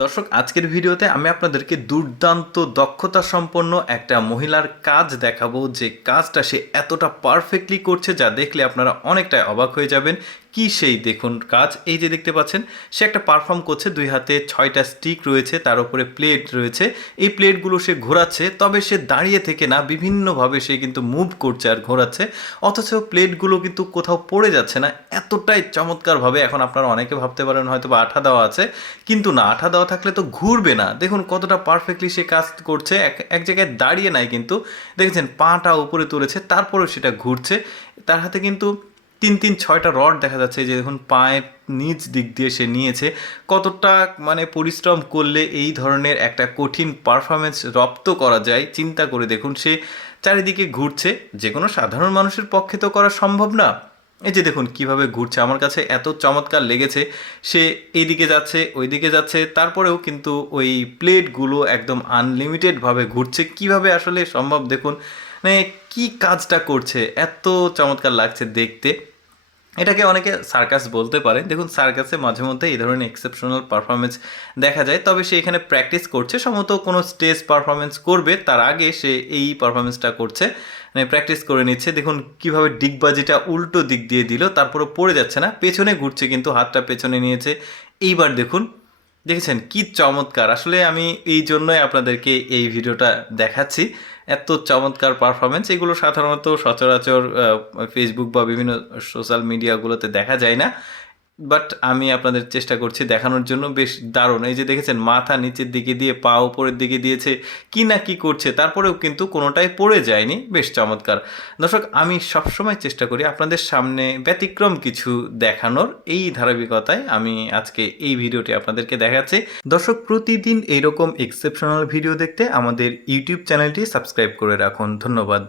দর্শক আজকের ভিডিওতে আমি আপনাদেরকে দুর্দান্ত দক্ষতা সম্পন্ন একটা মহিলার কাজ দেখাবো, যে কাজটা সে এতটা পারফেক্টলি করছে যা দেখলে আপনারা অনেকটাই অবাক হয়ে যাবেন। কি সেই দেখুন কাজ, এই যে দেখতে পাচ্ছেন সে একটা পারফর্ম করছে, দুই হাতে 6টা স্টিক রয়েছে, তার উপরে প্লেট রয়েছে, এই প্লেটগুলো সে ঘোরাচ্ছে, তবে সে দাঁড়িয়ে থেকে না, বিভিন্নভাবে সে কিন্তু মুভ করছে আর ঘোরাচ্ছে, অথচ প্লেটগুলো কিন্তু কোথাও পড়ে যাচ্ছে না, এতটাই চমৎকারভাবে। এখন আপনারা অনেকে ভাবতে পারেন হয়তো বা আঠা দেওয়া আছে, কিন্তু না, আঠা দেওয়া থাকলে তো ঘুরবে না। দেখুন কতটা পারফেক্টলি সে কাজ করছে, এক জায়গায় দাঁড়িয়ে নাই, কিন্তু দেখেছেন পাটা উপরে তুলেছে, তারপরেও সেটা ঘুরছে। তার হাতে কিন্তু 6টা রড দেখা যাচ্ছে, এই যে দেখুন পায়ের নিচ দিক দিয়ে সে নিয়েছে। কতটা মানে পরিশ্রম করলে এই ধরনের একটা কঠিন পারফরমেন্স রপ্ত করা যায় চিন্তা করে দেখুন। সে চারিদিকে ঘুরছে, যে কোনো সাধারণ মানুষের পক্ষে তো করা সম্ভব না। এই যে দেখুন কিভাবে ঘুরছে, আমার কাছে এত চমৎকার লেগেছে। সে এইদিকে যাচ্ছে, ওইদিকে যাচ্ছে, তারপরেও কিন্তু ওই প্লেটগুলো একদম আনলিমিটেডভাবে ঘুরছে। কিভাবে আসলে সম্ভব দেখুন, মানে কি কাজটা করছে, এত চমৎকার লাগছে দেখতে। এটাকে অনেকে সার্কাস বলতে পারে। দেখুন সার্কাসে মাঝে মধ্যে এই ধরনের এক্সেপশনাল পারফরমেন্স দেখা যায়, তবে সে এখানে প্র্যাকটিস করছে, সম্ভবত কোনো স্টেজ পারফরমেন্স করবে তার আগে সে এই পারফরমেন্সটা করছে, মানে প্র্যাকটিস করে নিচ্ছে। দেখুন কিভাবে ডিগবাজিটা উল্টো দিক দিয়ে দিল, তারপরে পড়ে যাচ্ছে না, পেছনে ঘুরছে কিন্তু হাতটা পেছনে নিয়েছে। এইবার দেখুন, দেখেছেন কি চমৎকার। আসলে আমি এই জন্যই আপনাদেরকে এই ভিডিওটা দেখাচ্ছি, এত চমৎকার পারফরমেন্স। এগুলো সাধারণত সচরাচর ফেসবুক বা বিভিন্ন সোশ্যাল মিডিয়াগুলোতে দেখা যায় না, বাট আমি আপনাদের চেষ্টা করছি দেখানোর জন্য। বেশ দারুণ, এই যে দেখেছেন মাথা নিচের দিকে দিয়ে পা উপরের দিকে দিয়েছে, কি না কি করছে, তারপরেও কিন্তু কোনোটাই পড়ে যায়নি, বেশ চমৎকার। দর্শক আমি সবসময় চেষ্টা করি আপনাদের সামনে ব্যতিক্রম কিছু দেখানোর, এই ধারাবাহিকতায় আমি আজকে এই ভিডিওটি আপনাদেরকে দেখাচ্ছি। দর্শক প্রতিদিন এইরকম এক্সেপশনাল ভিডিও দেখতে আমাদের ইউটিউব চ্যানেলটি সাবস্ক্রাইব করে রাখুন। ধন্যবাদ।